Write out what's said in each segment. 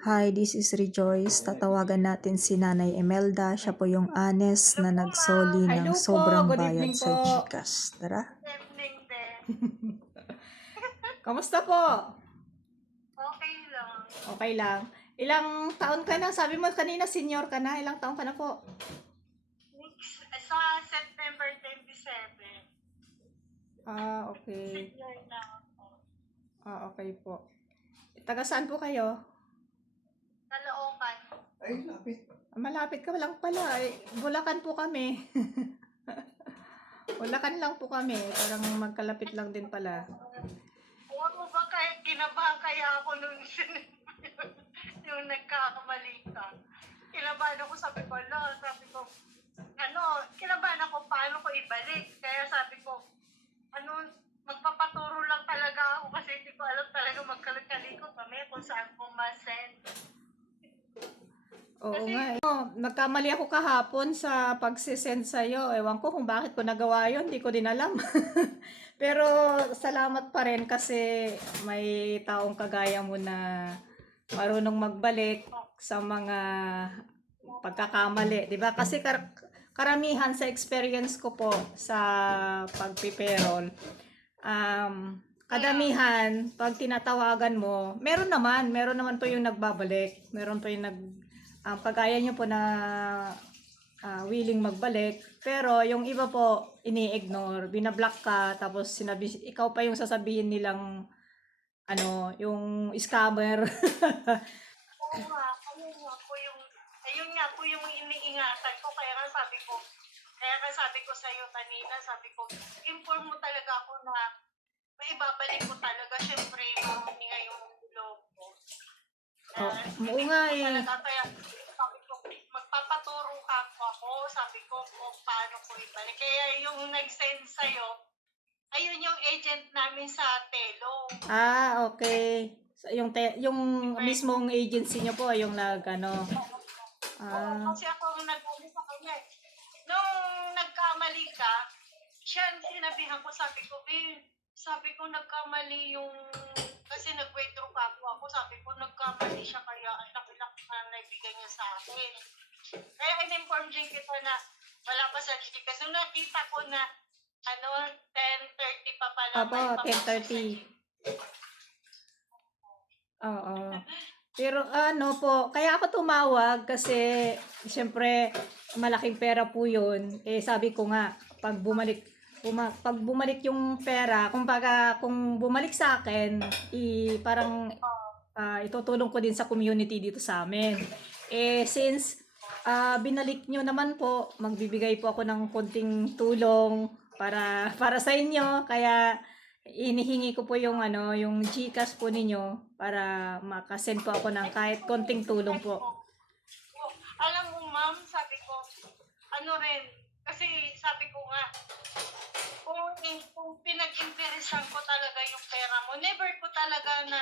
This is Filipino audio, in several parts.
Hi, this is Rejoice. Tatawagan natin si Nanay Imelda. Siya po yung honest na nagsoli ng Hello po, sobrang good bayad evening sa po. GCash. Tara. Evening din. Kamusta po? Okay lang. Okay lang. Ilang taon ka na? Sabi mo kanina senior ka na. Ilang taon ka na po? Sa September 27, Okay. senior na ako. Okay po. Taga saan po kayo? Caloocan. Ay, lapit. Malapit ka lang pala. Bulacan po kami. Bulacan lang po kami. Parang magkalapit lang din pala. Alam mo ba kahit kinabahan kaya ako nung yung nagkakamali ka. Kinabahan ako, sabi ko, kinabahan ako paano ko ibalik. Kaya sabi ko, magpapaturo lang talaga ako kasi hindi ko alam talaga magkalikot kami kung saan ko ma-send. Oo Kasi- nga. Nagkamali ako kahapon sa pagsisend sa'yo. Ewan ko kung bakit ko nagawa yun. Hindi ko din alam. Pero salamat pa rin kasi may taong kagaya mo na marunong magbalik sa mga pagkakamali. 'Di ba? Kasi karamihan sa experience ko po sa pagpiperol, kadamihan, pag tinatawagan mo, meron naman po yung nagbabalik. Meron po yung kagaya nyo po na willing magbalik. Pero yung iba po, ini-ignore, binablock ka, tapos ikaw pa yung sasabihin nilang, yung scammer. Oo nga, ayun nga po yung iniingatan ko. Kaya nga sabi ko sa'yo kanina, sabi ko, inform mo talaga ako na maibabalik ko talaga. Siyempre, marami nga yung loob ko. Oo nga eh. Kaya sabi ko, magpapaturo ka ako. Sabi ko kung paano ko ibalik. Kaya yung nag-send sa'yo, ayun yung agent namin sa Telo. Okay. So, yung mismong agency nyo po, yung Kasi ako ang nag-ano sa kanya. Nung nagkamali ka, siya ang sinabihan ko, sabi ko nagkamali yung, kasi nag-withdraw ka ako, sabi ko nagkamali siya kaya ang laki-laki na naibigay niya sa akin. Kaya in-inform din kita na wala pa sa GC. Kasi nakita ko na 10:30 pa pala. Apo, 10:30. Oo. Pero po, kaya ako tumawag kasi siyempre malaking pera po 'yun. Sabi ko nga pag bumalik yung pera, kung bumalik sa akin, parang itutulong ko din sa community dito sa amin. Since binalik nyo naman po, magbibigay po ako ng konting tulong para sa inyo, kaya inihingi ko po yung yung GCash po ninyo para makasend po ako ng kahit konting tulong po. Alam mo, ma'am, sabi ko, kasi sabi ko nga, kung pinag-interesan ko talaga yung pera mo, never ko talaga na,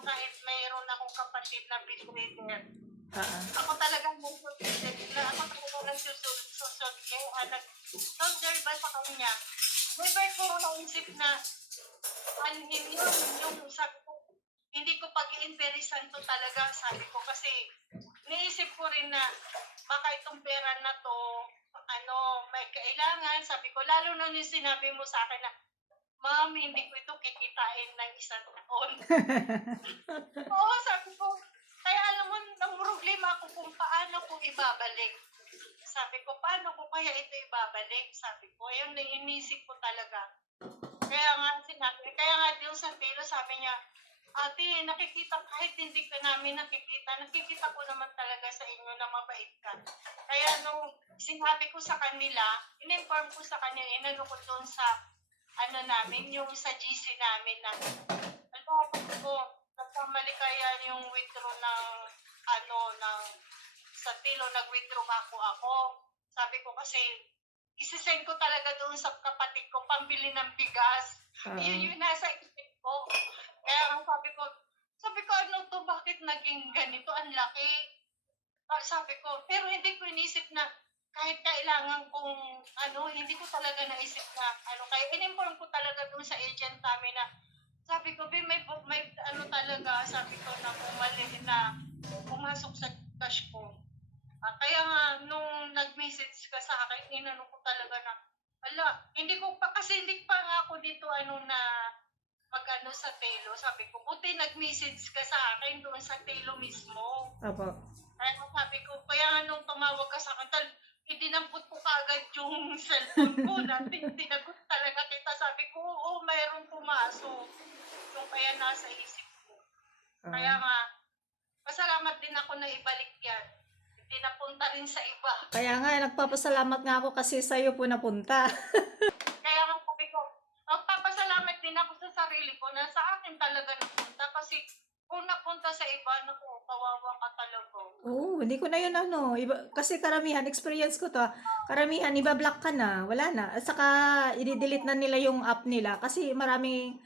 kahit mayroon akong kapatid na bedridden. Ako talaga nagsusod kaya nag-observe sa kanya. Never ko naisip na yung sabi ko, hindi ko pag-iinteresan to talaga, sabi ko, kasi naisip ko rin na baka itong pera na to, may kailangan, sabi ko, lalo na yung sinabi mo sa akin na, ma'am, hindi ko ito kikitain ng isang taon. Oo, sabi ko, kaya alam mo, nang problema ako kung paano ko ibabalik. Sabi ko, paano ko kaya ito ibabalik? Sabi ko, yun na inisip ko talaga. Kaya nga doon sa Telo, sabi niya, ate, kahit hindi ka namin nakikita ko naman talaga sa inyo na mabait ka. Kaya nung sinabi ko sa kanila, in-inform ko sa kanila, inano ko doon sa, namin, yung sa GC namin na, nagkamali kaya yung withdraw sa Telo, nag-withdraw ako. Sabi ko kasi, isisend ko talaga doon sa kapatid ko, pambili ng bigas. Yun yung nasa isip ko. Kaya sabi ko, bakit naging ganito? Ang laki. Sabi ko, pero hindi ko inisip na kahit kailangan kong, hindi ko talaga naisip na, kaya in-inform ko talaga doon sa agent namin na, sabi ko, may talaga, sabi ko na bumalik na pumasok sa cash ko. Kaya nga, nung nag-message ka sa akin, inano ko talaga na, hindi pa nga ako dito na mag-ano sa Telo. Sabi ko, buti nag-message ka sa akin doon sa Telo mismo. Opo. Kaya sabi ko, kaya nga nung tumawag ka sa akin, idinampot ko kaagad yung cellphone ko. Tinagot talaga kita. Sabi ko, oo, mayroong pumasok. Yung kaya nasa isip ko. Kaya nga, pasalamat din ako na ibalik yan. Hindi napunta rin sa iba. Kaya nga, nagpapasalamat nga ako kasi sa'yo po napunta. Kaya nga sabi ko, magpapasalamat din ako sa sarili ko na sa akin talaga napunta. Kasi kung napunta sa iba, naku, kawawa ka talaga. Oo, hindi ko na yun iba, kasi karamihan, experience ko to, karamihan, iba-block ka na, wala na. At saka, i-delete na nila yung app nila kasi marami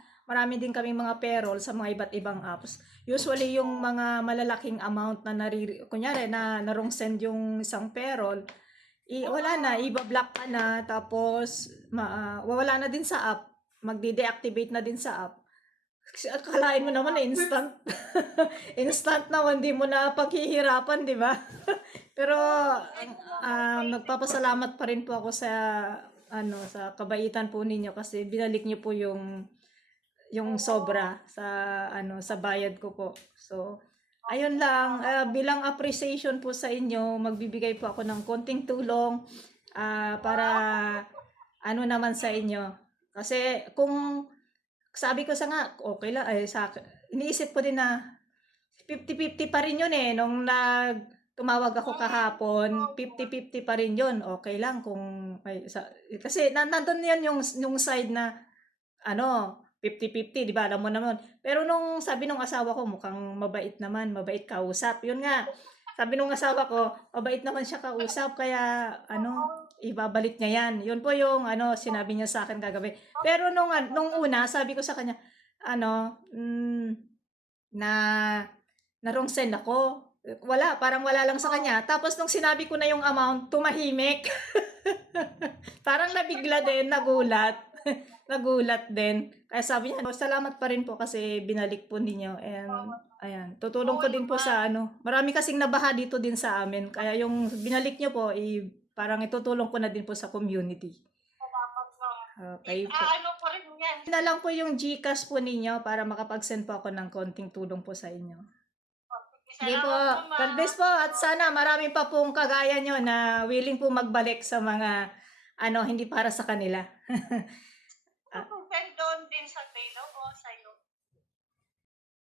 din kami mga payroll sa mga iba't ibang apps. Usually, yung mga malalaking amount na kunyari, na narong send yung isang payroll, wala na, iba-block ka na, tapos, wawala na din sa app, magde-deactivate na din sa app. Kasi akalain mo naman na instant. Instant na, hindi mo na paghihirapan, di ba? Pero, nagpapasalamat pa rin po ako sa, sa kabaitan po ninyo kasi binalik niyo po yung sobra sa bayad ko po. So, ayun lang, bilang appreciation po sa inyo, magbibigay po ako ng konting tulong para naman sa inyo. Kasi kung sabi ko okay lang, iniisip ko din na 50-50 pa rin yun nung tumawag ako kahapon, 50-50 pa rin yun. Okay lang kung kasi nandun yan yung side na 50-50, di ba? Alam mo naman. Pero nung sabi nung asawa ko, mukhang mabait naman, mabait kausap. Yun nga, sabi nung asawa ko, mabait naman siya kausap, kaya ibabalik niya yan. Yun po yung sinabi niya sa akin kagabi. Pero nung una, sabi ko sa kanya, narong send ako. Parang wala lang sa kanya. Tapos nung sinabi ko na yung amount, tumahimik. Parang nabigla din, nagulat. Nagulat din. Kaya sabi niya, salamat pa rin po kasi binalik po ninyo. And ayan, tutulong ko din po sa marami kasing nabaha dito din sa amin. Kaya yung binalik niyo po, parang itutulong ko na din po sa community. Okay po. Ko rin yan. Na lang po yung GCash po ninyo para makapag-send po ako ng konting tulong po sa inyo. Hindi po. God bless po. At sana marami pa pong kagaya nyo na willing po magbalik sa mga hindi para sa kanila.